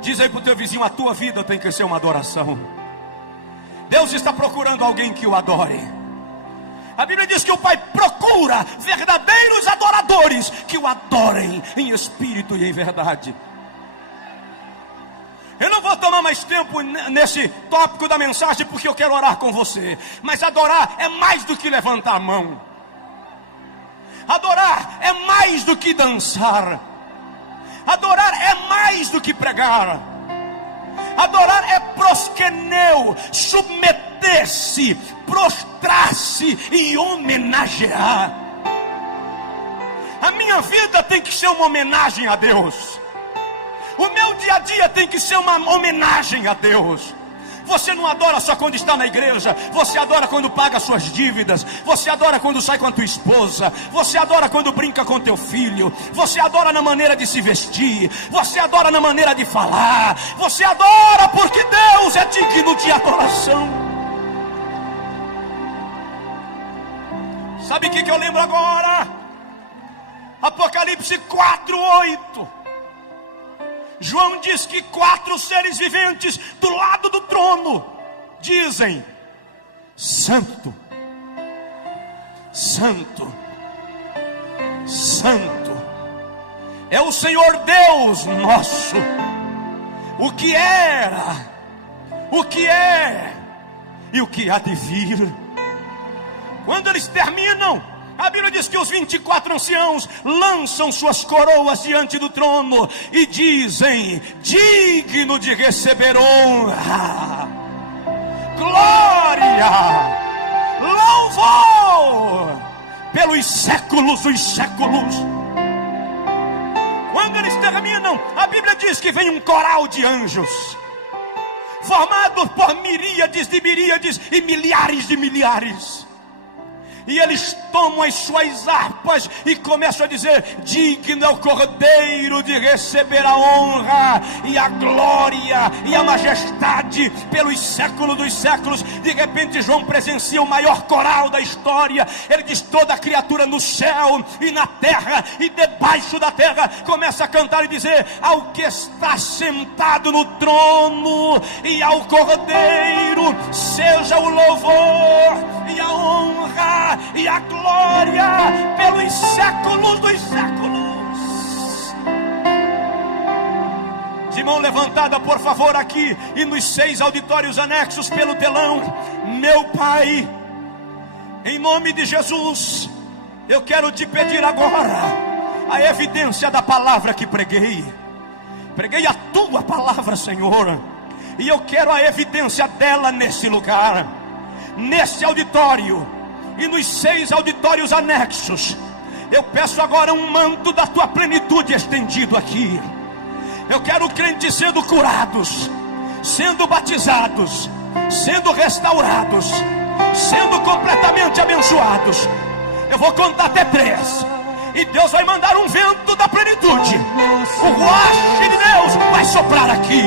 Diz aí para o teu vizinho: a tua vida tem que ser uma adoração. Deus está procurando alguém que o adore. A Bíblia diz que o Pai procura verdadeiros adoradores que o adorem em espírito e em verdade. Eu não vou tomar mais tempo nesse tópico da mensagem, porque eu quero orar com você. Mas adorar é mais do que levantar a mão. Adorar é mais do que dançar. Adorar é mais do que pregar. Adorar é proskeneu, submeter-se, prostrar-se e homenagear. A minha vida tem que ser uma homenagem a Deus. O meu dia a dia tem que ser uma homenagem a Deus. Você não adora só quando está na igreja. Você adora quando paga suas dívidas. Você adora quando sai com a tua esposa. Você adora quando brinca com teu filho. Você adora na maneira de se vestir. Você adora na maneira de falar. Você adora porque Deus é digno de adoração. Sabe o que eu lembro agora? Apocalipse 4:8. João diz que 4 seres viventes do lado do trono dizem: Santo, Santo, Santo é o Senhor Deus nosso, o que era, o que é e o que há de vir. Quando eles terminam, a Bíblia diz que os 24 anciãos lançam suas coroas diante do trono e dizem: digno de receber honra, glória, louvor pelos séculos dos séculos. Quando eles terminam, a Bíblia diz que vem um coral de anjos, formado por miríades de miríades e milhares de milhares. E eles tomam as suas harpas e começam a dizer: digno é o Cordeiro de receber a honra e a glória e a majestade pelos séculos dos séculos. De repente João presencia o maior coral da história. Ele diz: toda criatura no céu e na terra e debaixo da terra começa a cantar e dizer: ao que está sentado no trono e ao Cordeiro seja o louvor e a honra e a glória pelos séculos dos séculos. De mão levantada, por favor, aqui e nos 6 auditórios anexos pelo telão. Meu Pai, em nome de Jesus, eu quero te pedir agora a evidência da palavra que preguei. Preguei a tua palavra, Senhor, e eu quero a evidência dela nesse lugar, nesse auditório e nos 6 auditórios anexos. Eu peço agora um manto da tua plenitude estendido aqui. Eu quero crentes sendo curados, sendo batizados, sendo restaurados, sendo completamente abençoados. Eu vou contar até 3 e Deus vai mandar um vento da plenitude. O ruach de Deus vai soprar aqui.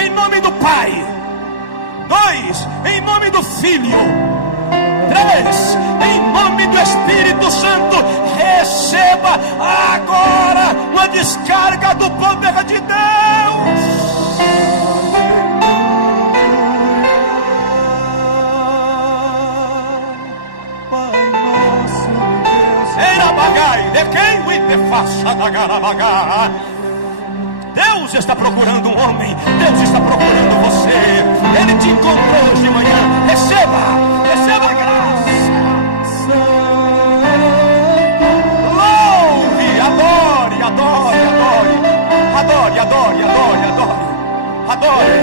Em nome do Pai. 2, em nome do Filho. 3, em nome do Espírito Santo. Receba agora uma descarga do poder de Deus. Era bagai, de quem o te faça da garabagar. Deus está procurando um homem. Deus está procurando você. Ele te encontrou hoje de manhã. Receba a graça. Louve, adore, adore, adore. Adore, adore, adore. Adore.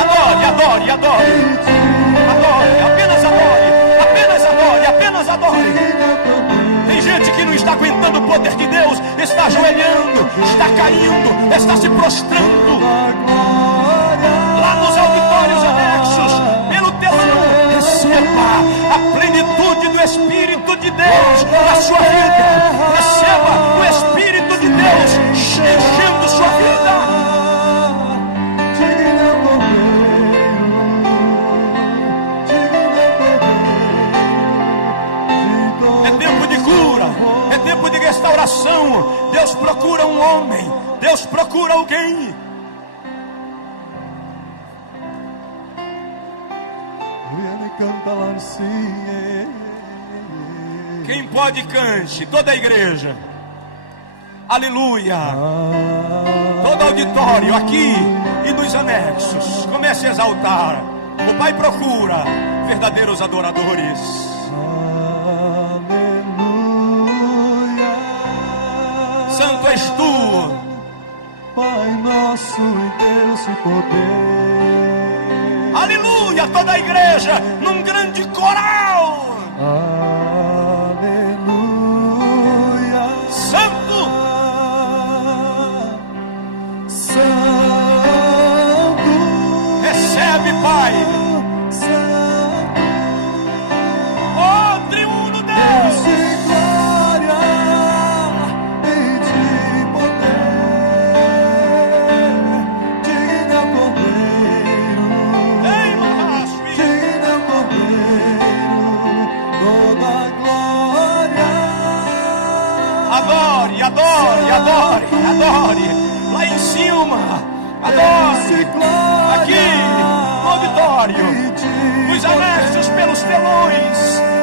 Adore, adore, adore. Adore, apenas adore. Apenas adore, apenas adore. Tem gente que não está aguentando o poder de Deus, está ajoelhando, está caindo, está se prostrando. Lá nos auditórios anexos, pelo telão, receba a plenitude do Espírito de Deus na sua vida. Receba o Espírito de Deus enchendo sua vida. É tempo de cura, é tempo de restauração. Deus procura um homem, Deus procura alguém. Quem pode, cante, toda a igreja. Aleluia. Todo auditório aqui e nos anexos, comece a exaltar. O Pai procura verdadeiros adoradores. Santo és tu, Pai nosso e Deus e poder. aleluia, toda a igreja num grande coral. Aleluia. Santo, Santo. recebe, Pai. Santo. Oh, triuno Deus Deus. de glória e de poder. Digno é o Cordeiro. Ei, Mahasmi. Digno é o Cordeiro. Toda glória. Adore, adore, adore, adore. Lá em cima, adore. Aqui, no auditório, os anexos pelos telões,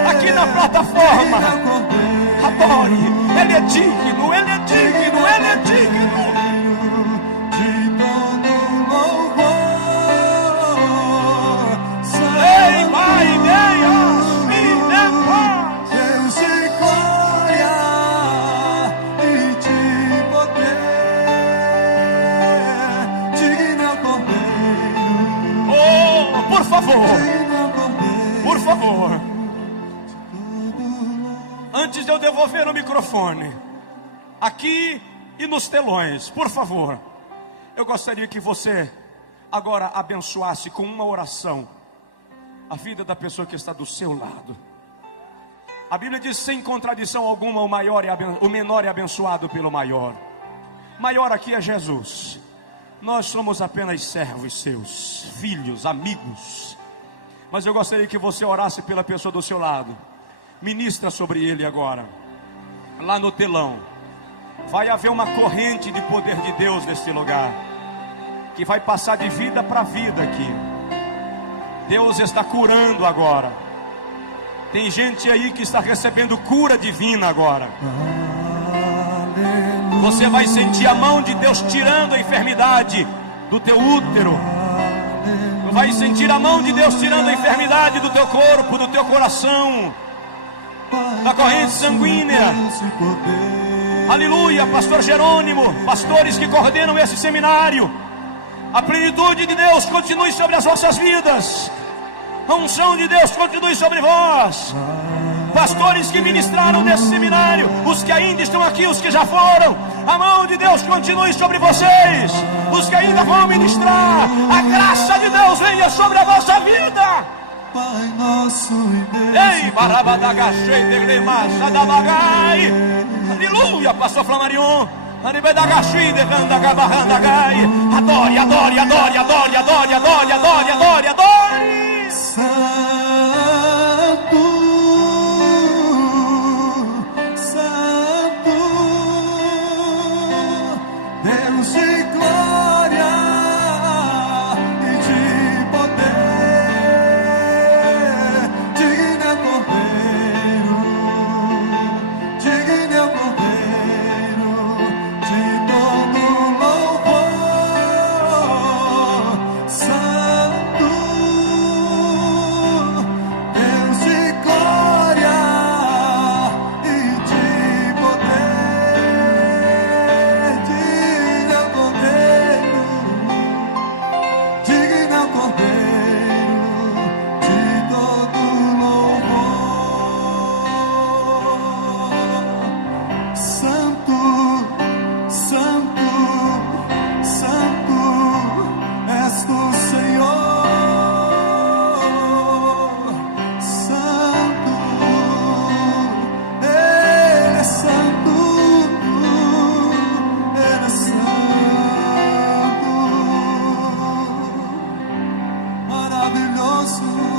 aqui na plataforma. Adore, Ele é digno, Ele é digno, Ele é digno. De todo louvor. Ei, Pai, venha, filha, paz. Deus de glória e de poder. Digno é o Cordeiro. Oh, por favor, Digno é o Cordeiro. por favor. Antes de eu devolver o microfone, aqui e nos telões, por favor, eu gostaria que você agora abençoasse com uma oração a vida da pessoa que está do seu lado. A Bíblia diz sem contradição alguma, o menor é abençoado pelo maior. Maior aqui é Jesus. Nós somos apenas servos seus, filhos, amigos. Mas eu gostaria que você orasse pela pessoa do seu lado. Ministra sobre ele agora. Lá no telão vai haver uma corrente de poder de Deus neste lugar, que vai passar de vida para vida aqui. Deus está curando agora. Tem gente aí que está recebendo cura divina agora. Você vai sentir a mão de Deus tirando a enfermidade do teu útero. Vai sentir a mão de Deus tirando a enfermidade do teu corpo, do teu coração, da corrente sanguínea. Aleluia, pastor Jerônimo, pastores que coordenam esse seminário, a plenitude de Deus continue sobre as vossas vidas. A unção de Deus continue sobre vós. Pastores que ministraram nesse seminário, os que ainda estão aqui, os que já foram, a mão de Deus continue sobre vocês. Os que ainda vão ministrar, a graça de Deus venha sobre a vossa vida. Pai nosso e Deus. Ei, barabadagachei, delemassa da bagai. Aleluia, pastor Flamarion. Anibedagashi, devandagabarrandagai. Adore, adore, adore, adore, adore, adore, adore, adore, adore. Santo, Santo, Deus de glória e de poder. Digno é o Cordeiro, digno é o Cordeiro, de todo louvor. Santo, coração.